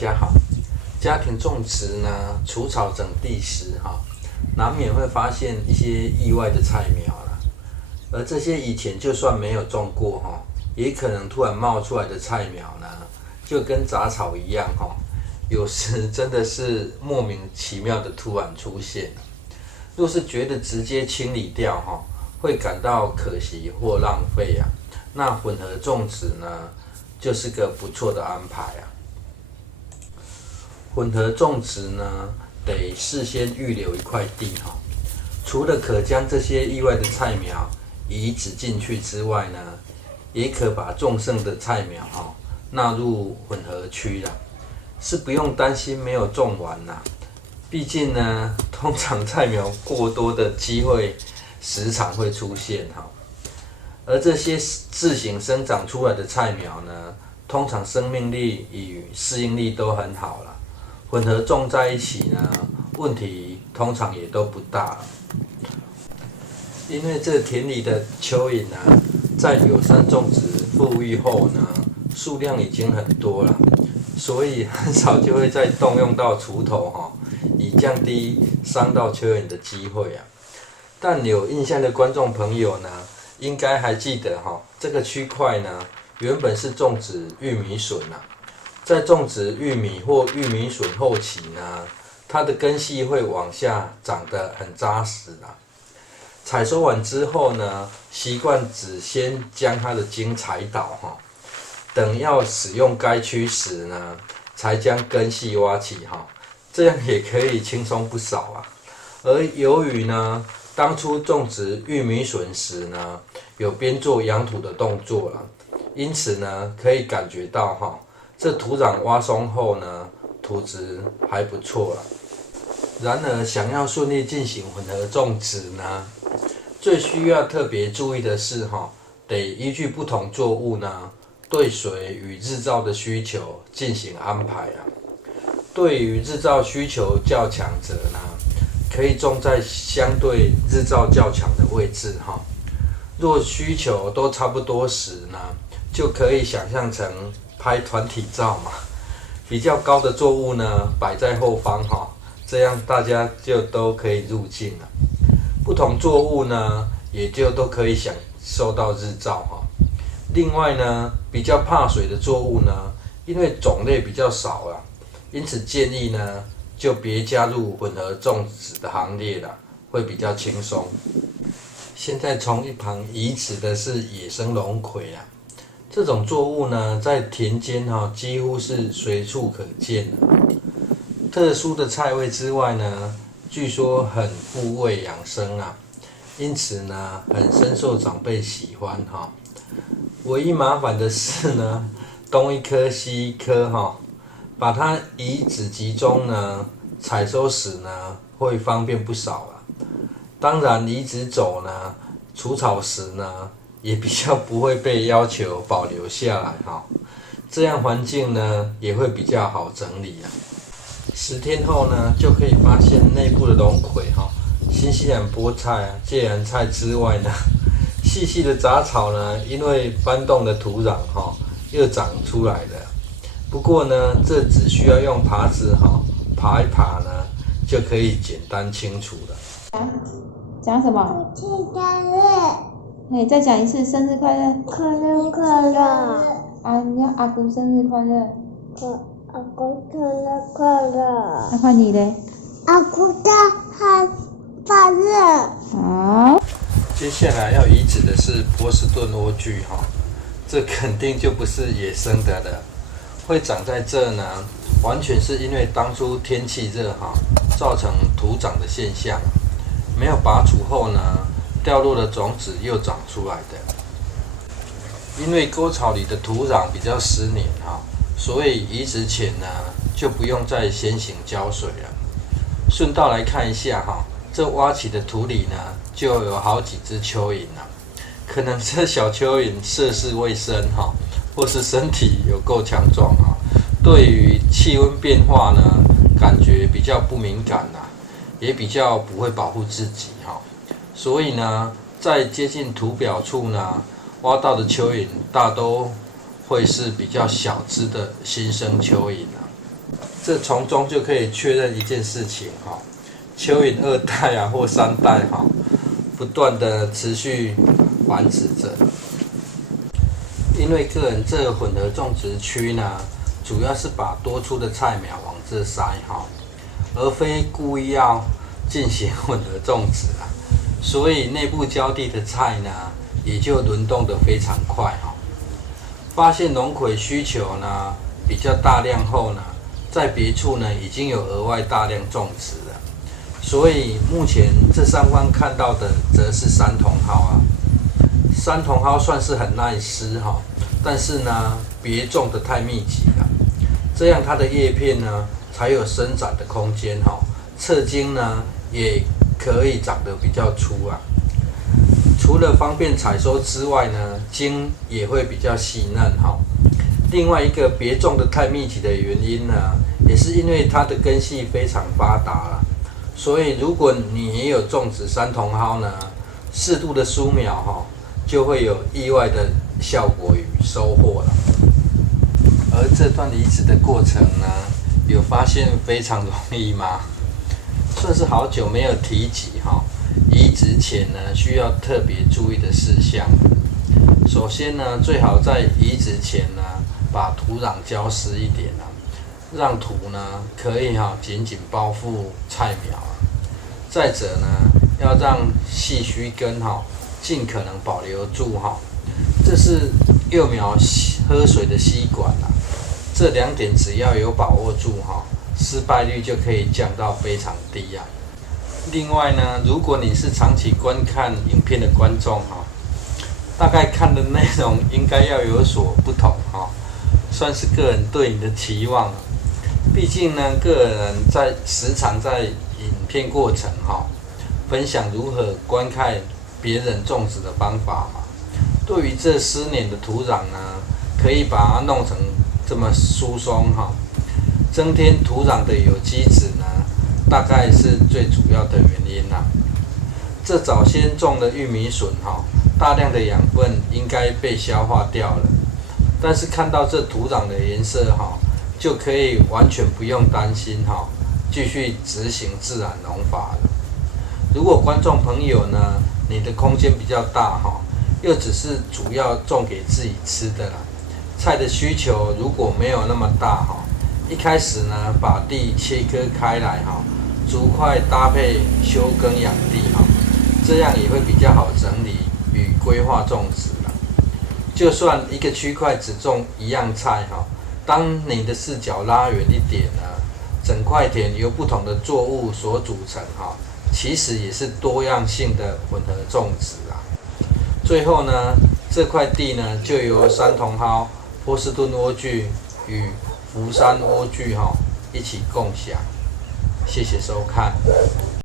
家好。家庭种植呢，除草整地时难免会发现一些意外的菜苗啦。而这些以前就算没有种过也可能突然冒出来的菜苗呢，就跟杂草一样有时真的是莫名其妙的突然出现。若是觉得直接清理掉会感到可惜或浪费那混合种植呢，就是个不错的安排混合种植呢，得事先预留一块地除了可将这些意外的菜苗移植进去之外呢，也可把种剩的菜苗纳入混合区啦，是不用担心没有种完啦。毕竟呢，通常菜苗过多的机会时常会出现而这些自行生长出来的菜苗呢，通常生命力与适应力都很好啦，混合种在一起呢，问题通常也都不大了。因为这田里的蚯蚓在友善种植复育后呢，数量已经很多了，所以很少就会再动用到锄头以降低伤到蚯蚓的机会但有印象的观众朋友呢，应该还记得这个区块呢，原本是种植玉米笋在种植玉米或玉米笋后期呢，它的根系会往下长得很扎实采收完之后呢，习惯只先将它的茎采倒等要使用该区时呢，才将根系挖起这样也可以轻松不少而由于呢，当初种植玉米笋时呢，有边做养土的动作因此呢，可以感觉到这土壤挖松后呢，土质还不错然而，想要顺利进行混合种植呢，最需要特别注意的是得依据不同作物呢，对水与日照的需求进行安排对于日照需求较强者呢，可以种在相对日照较强的位置若需求都差不多时呢，就可以想象成拍团体照比较高的作物呢，摆在后方这样大家就都可以入镜了。不同作物呢，也就都可以享受到日照另外呢，比较怕水的作物呢，因为种类比较少因此建议呢，就别加入混合种植的行列会比较轻松。现在从一旁移植的是野生龙葵这种作物呢，在田间几乎是随处可见特殊的菜味之外呢，据说很护胃养生因此呢，很深受长辈喜欢唯一麻烦的是呢，东一颗西一颗把它移植集中呢，采收时呢，会方便不少当然移植走呢，除草时呢，也比较不会被要求保留下来这样环境呢，也会比较好整理10天后呢，就可以发现内部的龙葵新西兰菠菜芥蓝菜之外呢，细细的杂草呢，因为搬动的土壤又长出来了。不过呢，这只需要用耙子爬一爬呢，就可以简单清除了。讲什么？生日快乐！你再讲一次，生日快乐！快乐！你要阿姑生日快乐！阿姑生日快乐！那换你嘞？阿姑的快乐！好。接下来要移植的是波士顿莴苣这肯定就不是野生的了。会长在这呢，完全是因为当初天气热造成土长的现象，没有拔除后呢，掉落的种子又长出来的。因为沟槽里的土壤比较湿黏所以移植前呢，就不用再先行浇水了。顺道来看一下这挖起的土里呢，就有好几只蚯蚓可能这小蚯蚓涉世未深或是身体有够强壮对于气温变化呢，感觉比较不敏感也比较不会保护自己所以呢，在接近土表处呢，挖到的蚯蚓大都会是比较小只的新生蚯蚓这从中就可以确认一件事情哈，蚯蚓2代啊或3代哈，不断的持续繁殖着。因为个人这个混合种植区呢，主要是把多出的菜苗往这塞哈，而非故意要进行混合种植啊，所以内部浇地的菜呢，也就轮动得非常快哈。发现龙葵需求呢比较大量后呢，在别处呢已经有额外大量种植了，所以目前这上方看到的则是山茼蒿啊。山茼蒿算是很耐湿哈，但是呢别种得太密集了，这样它的叶片呢才有伸展的空间哈，侧茎呢也可以长得比较粗啊。除了方便采收之外呢，茎也会比较细嫩哈。另外一个别种的太密集的原因呢，也是因为它的根系非常发达了，所以如果你也有种植山茼蒿呢，适度的疏苗哈，就会有意外的效果与收获了。而这段移植的过程呢，有发现非常容易吗？算是好久没有提及哈。移植前呢，需要特别注意的事项。首先呢，最好在移植前呢，把土壤浇湿一点啊，让土呢可以紧紧包覆菜苗啊。再者呢，要让细须根尽可能保留住这是幼苗喝水的吸管啊。这2点只要有把握住失败率就可以降到非常低啊。另外呢，如果你是长期观看影片的观众大概看的内容应该要有所不同算是个人对你的期望。毕竟呢，个人时常在影片过程分享如何观看别人种植的方法嘛。对于这湿黏的土壤呢，可以把它弄成这么疏松增添土壤的有机质呢，大概是最主要的原因啦。这早先种的玉米笋大量的养分应该被消化掉了，但是看到这土壤的颜色就可以完全不用担心继续执行自然农法了。如果观众朋友呢，你的空间比较大又只是主要种给自己吃的啦，菜的需求如果没有那么大一开始呢，把地切割开来逐块搭配休耕养地这样也会比较好整理与规划种植啦。就算一个区块只种一样菜当你的视角拉远一点呢，整块田由不同的作物所组成其实也是多样性的混合种植啊。最后呢，这块地呢就由山茼蒿、波士顿莴苣与福山莴苣一起共享。谢谢收看。